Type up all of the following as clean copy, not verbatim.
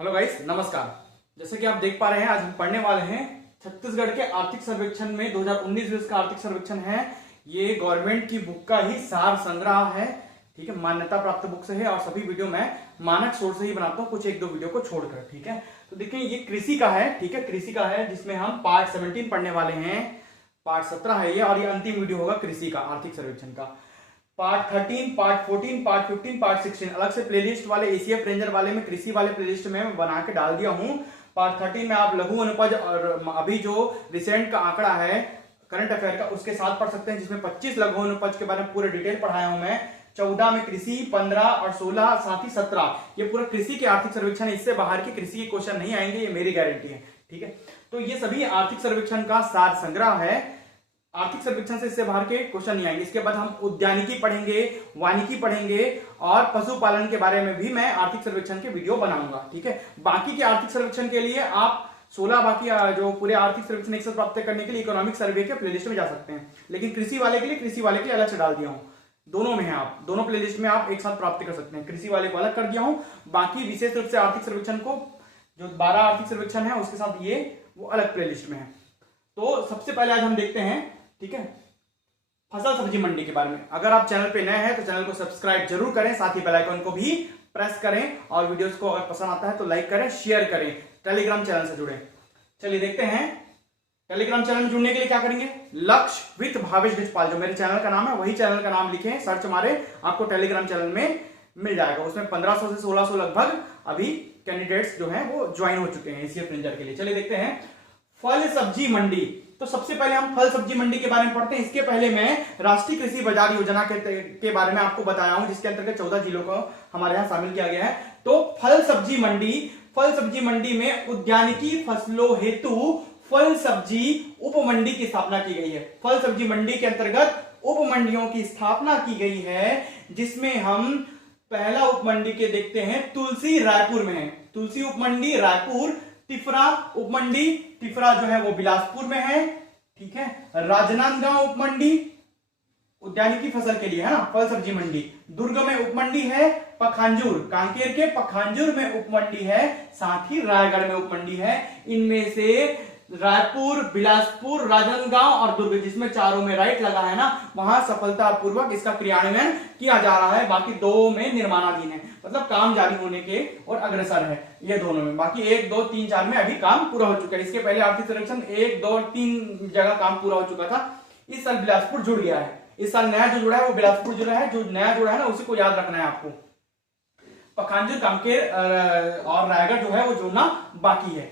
Hello guys, नमस्कार। जैसे कि आप देख पा रहे हैं, आज हम पढ़ने वाले हैं छत्तीसगढ़ के आर्थिक सर्वेक्षण में 2019-20 का आर्थिक सर्वेक्षण है। ये गवर्नमेंट की बुक का ही सार संग्रह है। ठीक है, मान्यता प्राप्त बुक से है और सभी वीडियो मैं मानक सोर्स से ही बनाता हूँ, कुछ एक दो वीडियो को छोड़कर। ठीक है, तो देखिए ये कृषि का है। ठीक है, कृषि का है जिसमें हम पार्ट 17 पढ़ने वाले हैं। पार्ट 17 है ये, और ये अंतिम वीडियो होगा कृषि का आर्थिक सर्वेक्षण का। पार्ट 13, पार्ट 14, पार्ट 15, पार्ट 16 अलग से प्लेलिस्ट वाले एसीएफ रेंजर वाले में, कृषि वाले प्लेलिस्ट में मैं बना के डाल दिया हूं। पार्ट 13 में आप लघु अनुपज और अभी जो रिसेंट का आंकड़ा है करंट अफेयर का, उसके साथ पढ़ सकते हैं, जिसमें 25 लघु अनुपज के बारे में पूरे डिटेल पढ़ाया हूं मैं। 14 में कृषि, 15 और 16 साथ ही 17 ये पूरा कृषि के आर्थिक सर्वेक्षण है। इससे बाहर के कृषि के क्वेश्चन नहीं आएंगे, ये मेरी गारंटी है। ठीक है, तो ये सभी आर्थिक सर्वेक्षण का सार संग्रह है। आर्थिक सर्वेक्षण से इससे बाहर के क्वेश्चन नहीं आएंगे। इसके बाद हम उद्यानिकी पढ़ेंगे, वानिकी पढ़ेंगे और पशुपालन के बारे में भी मैं आर्थिक सर्वेक्षण के वीडियो बनाऊंगा। ठीक है, बाकी के आर्थिक सर्वेक्षण के लिए आप 16 बाकी जो पूरे आर्थिक सर्वेक्षण एक साथ प्राप्त करने के लिए इकोनॉमिक सर्वे के प्लेलिस्ट में जा सकते हैं, लेकिन कृषि वाले के लिए अलग से डाल दिया हूं। दोनों में है, आप दोनों प्लेलिस्ट में आप एक साथ प्राप्त कर सकते हैं। कृषि वाले को अलग कर दिया हूं, बाकी विशेष रूप से आर्थिक सर्वेक्षण को, जो 12 आर्थिक सर्वेक्षण है उसके साथ ये वो अलग प्लेलिस्ट में है। तो सबसे पहले आज हम देखते हैं, ठीक है, फसल सब्जी मंडी के बारे में। अगर आप चैनल पे नए हैं तो चैनल को सब्सक्राइब जरूर करें, साथ ही बेल आइकन को भी प्रेस करें, और वीडियोस को अगर पसंद आता है तो लाइक करें, शेयर करें। टेलीग्राम चैनल से जुड़े। चलिए देखते हैं टेलीग्राम चैनल में जुड़ने के लिए क्या करेंगे। लक्ष्य विथ भावेश गजपाल, जो मेरे चैनल का नाम है वही चैनल का नाम लिखें, सर्च मारे, आपको टेलीग्राम चैनल में मिल जाएगा। उसमें 1500 से 1600 लगभग अभी कैंडिडेट्स जो हैं वो ज्वाइन हो चुके हैं एसीएफ रेंजर के लिए। चलिए देखते हैं फल सब्जी मंडी। तो सबसे पहले हम फल सब्जी मंडी के बारे में पढ़ते हैं। इसके पहले मैं राष्ट्रीय कृषि बाजार योजना के बारे में आपको बताया हूं, जिसके अंतर्गत 14 जिलों को हमारे यहां शामिल किया गया है। तो फल सब्जी मंडी में उद्यानिकी फसलों हेतु फल सब्जी उप मंडी की स्थापना की गई है। फल सब्जी मंडी के अंतर्गत उप मंडियों की स्थापना की गई है, जिसमें हम पहला उप मंडी के देखते हैं। तुलसी रायपुर में है, तुलसी उप मंडी रायपुर। तिफरा उपमंडी, तिफरा जो है वो बिलासपुर में है। ठीक है, राजनांदगांव उपमंडी उद्यानिकी फसल के लिए है ना, फल सब्जी मंडी। दुर्ग में उपमंडी है। पखांजूर, कांकेर के पखांजूर में उपमंडी है, साथ ही रायगढ़ में उपमंडी है। इनमें से रायपुर, बिलासपुर, राजनांदगांव और दुर्ग, जिसमें चारों में राइट लगा है ना, वहां सफलतापूर्वक इसका क्रियान्वयन किया जा रहा है। बाकी दो में निर्माणाधीन है, मतलब काम जारी होने के और अग्रसर है ये दोनों में। बाकी 1, 2, 3, 4 में अभी काम पूरा हो चुका है। इसके पहले आर्थिक सर्वेक्षण 1, 2, 3 जगह काम पूरा हो चुका था। इस साल बिलासपुर जुड़ गया है। इस साल नया जो जुड़ा है वो बिलासपुर जुड़ा है। जो नया जुड़ा है ना, उसी को याद रखना है आपको। पखांजूर, कांकेर और रायगढ़ जो है वो जुड़ना बाकी है।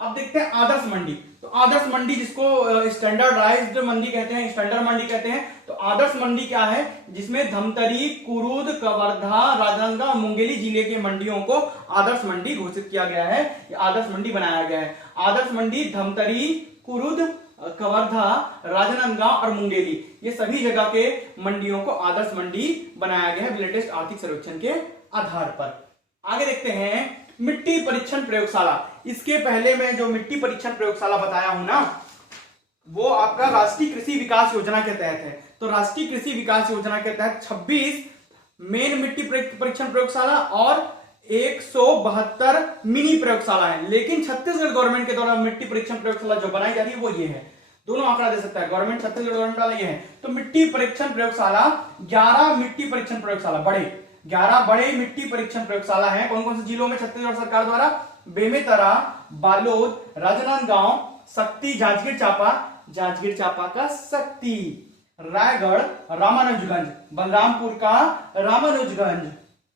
अब देखते हैं आदर्श मंडी। तो आदर्श मंडी, जिसको स्टैंडर्डाइज्ड मंडी कहते हैं, स्टैंडर्ड मंडी कहते हैं। तो आदर्श मंडी क्या है, जिसमें धमतरी, कुरुद, कवर्धा, राजनांदगांव, मुंगेली जिले के मंडियों को आदर्श मंडी घोषित किया गया है, आदर्श मंडी बनाया गया है। आदर्श मंडी धमतरी, कुरुद, कवर्धा, राजनांदगांव और मुंगेली, ये सभी जगह के मंडियों को आदर्श मंडी बनाया गया है लेटेस्ट आर्थिक सर्वेक्षण के आधार पर। आगे देखते हैं मिट्टी परीक्षण प्रयोगशाला। इसके पहले मैं जो मिट्टी परीक्षण प्रयोगशाला बताया हूं ना, वो आपका राष्ट्रीय कृषि विकास योजना के तहत है। तो राष्ट्रीय कृषि विकास योजना के तहत 26 मेन मिट्टी परीक्षण प्रयोगशाला और 172 मिनी प्रयोगशाला है। लेकिन छत्तीसगढ़ गवर्नमेंट के द्वारा मिट्टी परीक्षण प्रयोगशाला जो बनाई जा रही है वो ये है। दोनों आंकड़ा दे सकता है गवर्नमेंट, छत्तीसगढ़ गवर्नमेंट वाला ये है। तो मिट्टी परीक्षण प्रयोगशाला 11 मिट्टी परीक्षण प्रयोगशाला, 11 बड़े मिट्टी परीक्षण प्रयोगशाला है। कौन कौन से जिलों में छत्तीसगढ़ सरकार द्वारा? बेमेतरा, बालोद, राजनांदगांव, शक्ति, जांजगीर चांपा का शक्ति, रायगढ़, रामानुजगंज, बलरामपुर का रामानुजगंज,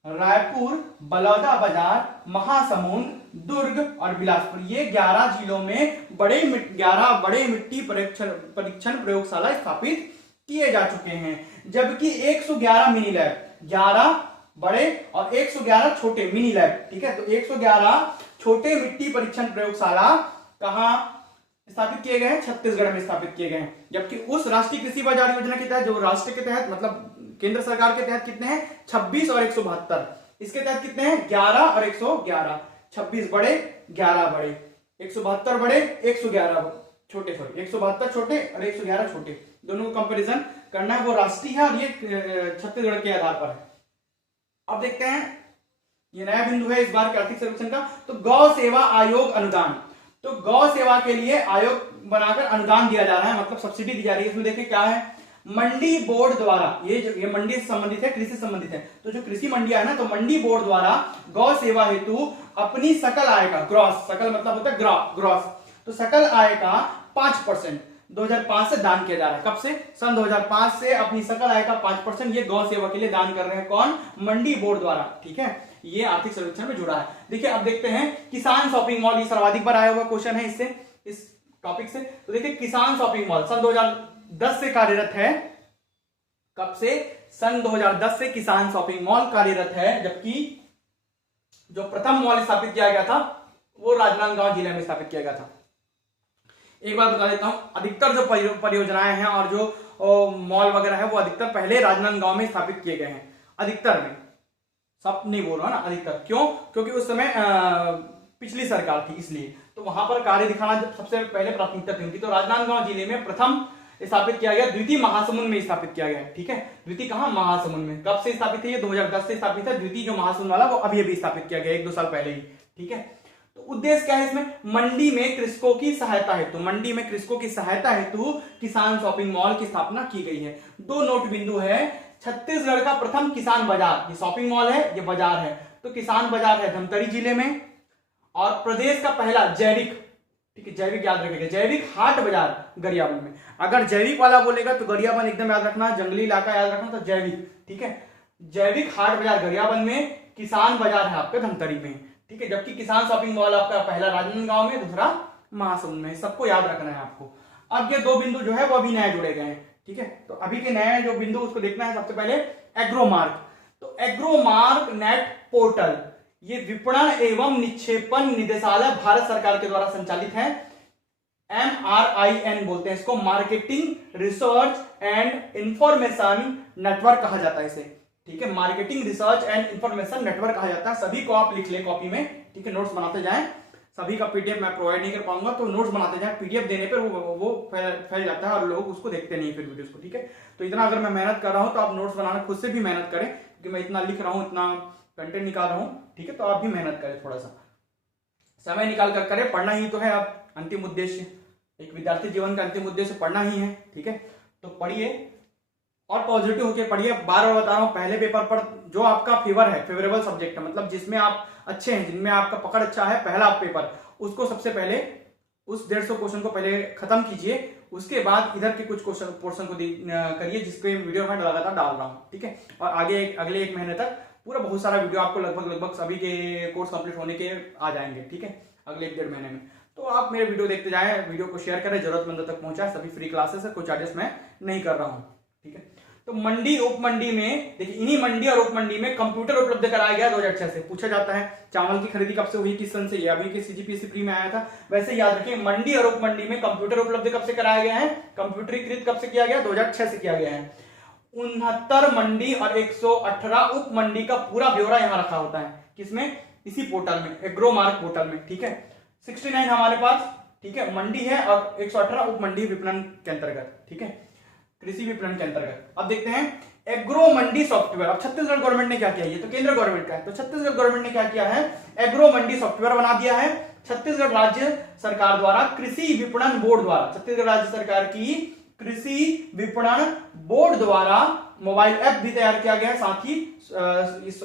रायपुर, बलौदाबाजार, महासमुंद, दुर्ग और बिलासपुर, ये 11 जिलों में 11 बड़े मिट्टी परीक्षण प्रयोगशाला स्थापित किए जा चुके हैं। जबकि 111 मिनी लैब, 11 बड़े और 111 छोटे मिनी लैब। ठीक है, तो 111 छोटे मिट्टी परीक्षण प्रयोगशाला कहां स्थापित किए गए हैं? छत्तीसगढ़ में स्थापित किए गए हैं। जबकि उस राष्ट्रीय कृषि बाजार योजना के तहत, जो राष्ट्र के तहत मतलब केंद्र सरकार के तहत कितने हैं? 26 और 172। इसके तहत कितने हैं? 11 और 111। 26 बड़े, 11 बड़े, 172 बड़े, 111 छोटे, सॉरी 172 छोटे और 111 छोटे, दोनों को कंपैरिजन करना है। वो राष्ट्रीय है और ये छत्तीसगढ़ के आधार पर है। अब देखते हैं ये नया बिंदु है इस बार के आर्थिक सर्वेक्षण का। तो गौ सेवा आयोग अनुदान, तो गौ सेवा के लिए आयोग बनाकर अनुदान दिया जा रहा है, मतलब सब्सिडी दी जा रही है। इसमें देखिए क्या है, मंडी बोर्ड द्वारा, ये मंडी से संबंधित है, कृषि से संबंधित है, तो जो कृषि मंडियां है ना, तो मंडी बोर्ड द्वारा गौ सेवा हेतु अपनी सकल आय का, ग्रॉस, सकल मतलब होता है ग्रॉस, तो सकल आय का 5% 2005 से दान किया जा रहा है। कब से? सन 2005 से अपनी सकल आय का 5% ये गौ सेवा के लिए दान कर रहे हैं। कौन? मंडी बोर्ड द्वारा। ठीक है, ये आर्थिक सर्वेक्षण में जुड़ा है। देखिए अब देखते हैं किसान शॉपिंग मॉल, ये सर्वाधिक बार आया हुआ क्वेश्चन है इससे, इस टॉपिक से। तो देखिए किसान शॉपिंग मॉल सन 2010 से कार्यरत है। कब से? सन 2010 से किसान शॉपिंग मॉल कार्यरत है, जबकि जो प्रथम मॉल स्थापित किया गया था वो राजनांदगांव जिले में स्थापित किया गया था। एक बात बता देता हूं, अधिकतर जो परियोजनाएं हैं और जो मॉल वगैरह है वो अधिकतर पहले राजनांदगांव में स्थापित किए गए हैं। अधिकतर में, सब नहीं बोल रहा ना, अधिकतर। क्यों? क्योंकि उस समय पिछली सरकार थी, इसलिए तो वहां पर कार्य दिखाना जब सबसे पहले प्राथमिकता थी उनकी। तो राजनांदगांव जिले में प्रथम स्थापित किया गया, द्वितीय महासमुंद में स्थापित किया गया। ठीक है, द्वितीय कहां? महासमुंद में। कब से स्थापित है? ये 2010 से स्थापित है। द्वितीय जो महासमुंद वाला वो अभी स्थापित किया गया, 1-2 साल पहले ही। ठीक है, तो उद्देश्य क्या है इसमें? मंडी में कृषकों की सहायता हेतु, मंडी में कृषकों की सहायता हेतु किसान शॉपिंग मॉल की स्थापना की गई है। 2 नोट बिंदु है, छत्तीसगढ़ का प्रथम किसान बाजार, ये शॉपिंग मॉल है, ये बाजार है, तो किसान बाजार है धमतरी जिले में। और प्रदेश का पहला जैविक, ठीक है, जैविक याद रखिएगा, जैविक हाट बाजार गरियाबंद में। अगर जैविक वाला बोलेगा तो गरियाबंद एकदम याद रखना, जंगली इलाका याद रखना, तो जैविक। ठीक है, जैविक हाट बाजार गरियाबंद में, किसान बाजार है आपके धमतरी में। ठीक है, जबकि किसान शॉपिंग मॉल आपका पहला राजनांदगांव में, दूसरा महासमुंद में। सबको याद रखना है आपको। अब ये 2 बिंदु जो है वो अभी नए जुड़े गए हैं। ठीक है, तो अभी के नए जो बिंदु उसको देखना है। सबसे पहले एग्रोमार्क, तो एग्रोमार्क नेट पोर्टल, ये विपणन एवं निक्षेपण निदेशालय भारत सरकार के द्वारा संचालित है। MRIN बोलते हैं इसको, marketing research and information network कहा जाता है इसे। ठीक है, marketing research and information network कहा जाता है। सभी को आप लिख ले कॉपी में। ठीक है, नोट्स बनाते जाएं। सभी का पीडीएफ मैं प्रोवाइड नहीं कर पाऊंगा, तो नोट्स बनाते जाएं। पीडीएफ देने पर वो फैल जाता है और लोग उसको देखते नहीं फिर वीडियोस को। ठीक है, तो इतना अगर मैं मेहनत कर रहा हूं तो आप नोट्स बनाना खुद से भी मेहनत करें, क्योंकि मैं इतना लिख रहा हूं, इतना कंटेंट निकाल रहा हूं। ठीक है, तो आप भी मेहनत करें, थोड़ा सा समय निकाल कर करें। पढ़ना ही तो है अब, अंतिम उद्देश्य, एक विद्यार्थी जीवन का अंतिम उद्देश्य पढ़ना ही है। ठीक है, तो पढ़िए और पॉजिटिव होकर पढ़िए। बार बार बता रहा हूं, पहले पेपर पर जो आपका फेवर है, फेवरेबल सब्जेक्ट है, मतलब जिसमें आप अच्छे हैं, जिनमें आपका पकड़ अच्छा है, पहला पेपर, उसको सबसे पहले उस 150 क्वेश्चन को पहले खत्म कीजिए। उसके बाद इधर के कुछ क्वेश्चन पोर्शन को करिए, जिसपे वीडियो मैं लगातार डाल रहा हूँ। ठीक है, और आगे अगले 1 महीने तक पूरा बहुत सारा वीडियो आपको लगभग सभी के कोर्स कंप्लीट होने के आ जाएंगे। ठीक है, अगले 1-1.5 महीने में। तो आप मेरे वीडियो देखते जाएं, वीडियो को शेयर करें, जरूरतमंदों तक पहुंचाएं। सभी फ्री क्लासेस है, कोई चार्जेस मैं नहीं कर रहा हूं। ठीक है, तो मंडी उप मंडी में देखिए, इन्हीं मंडी और उप मंडी में कंप्यूटर उपलब्ध कराया गया 2006 से। पूछा जाता है चावल की खरीदी कब से हुई, किस सन से, ये अभी के सीजीपीएससी प्री में आया था। वैसे याद रखिए, मंडी और उप मंडी में कंप्यूटर उपलब्ध कब से कराया गया है, कंप्यूटरीकृत कब से किया गया, 2006 से किया गया है। 69 मंडी और 118 उप मंडी का पूरा ब्यौरा यहाँ रखा होता है। किसमें? इसी पोर्टल में, एग्रोमार्क पोर्टल में। ठीक है, 69 हमारे पास, ठीक है, मंडी है, और 118 उप मंडी विपणन के अंतर्गत। ठीक है, कृषि विपणन के अंतर्गत। अब देखते हैं एग्रो मंडी सॉफ्टवेयर। अब छत्तीसगढ़ गवर्नमेंट ने क्या किया, ये तो केंद्र गवर्नमेंट का है, तो छत्तीसगढ़ गवर्नमेंट ने क्या किया है, एग्रो मंडी सॉफ्टवेयर बना दिया है। छत्तीसगढ़ राज्य सरकार द्वारा कृषि विपणन बोर्ड द्वारा, छत्तीसगढ़ राज्य सरकार की कृषि विपणन बोर्ड द्वारा मोबाइल ऐप भी तैयार किया गया है। साथ ही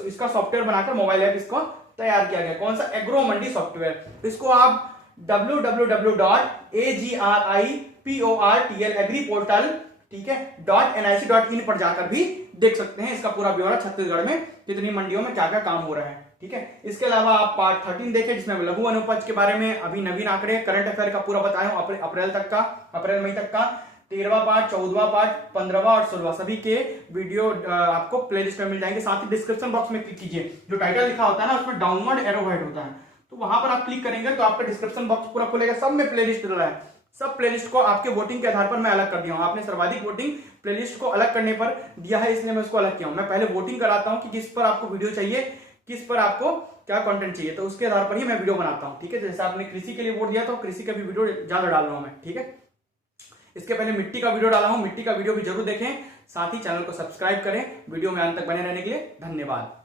इसका सॉफ्टवेयर बनाकर मोबाइल ऐप इसको तैयार किया गया। कौन सा? एग्रो मंडी सॉफ्टवेयर। इसको आप www.agriportal एग्री पोर्टल, ठीक है, .nic.in पर जाकर भी देख सकते हैं। इसका पूरा ब्यौरा छत्तीसगढ़ में कितनी मंडियों में क्या क्या काम हो रहा है। ठीक है, इसके अलावा आप पार्ट 13 देखें, जिसमें लघु अनुपज के बारे में अभी नवीन आंकड़े, करंट अफेयर का पूरा बताया हूं, अप्रैल मई तक का 13वां पार्ट, 14वां पार्ट, 15वां और 16वां, सभी के वीडियो आपको प्लेलिस्ट में मिल जाएंगे। साथ ही डिस्क्रिप्शन बॉक्स में क्लिक कीजिए, जो टाइटल लिखा होता है ना, उसमें डाउनवर्ड एरो हेड होता है, तो वहां पर आप क्लिक करेंगे तो आपका डिस्क्रिप्शन बॉक्स पूरा खुलेगा। सब में प्लेलिस्ट मिल रहा है। सब प्लेलिस्ट को आपके वोटिंग के आधार पर मैं अलग कर दिया हूं। आपने सर्वाधिक वोटिंग प्लेलिस्ट को अलग करने पर दिया है, इसलिए मैं उसको अलग किया हूं। मैं पहले वोटिंग कराता हूं कि किस पर आपको वीडियो चाहिए, किस पर आपको क्या कंटेंट चाहिए, तो उसके आधार पर ही मैं वीडियो बनाता हूं। ठीक है, जैसे आपने कृषि के लिए वोट दिया तो कृषि का भी वीडियो ज्यादा डाल रहा हूं मैं। ठीक है, इसके पहले मिट्टी का वीडियो डाला हूं, मिट्टी का वीडियो भी जरूर देखें। साथ ही चैनल को सब्सक्राइब करें। वीडियो में अंत तक बने रहने के लिए धन्यवाद।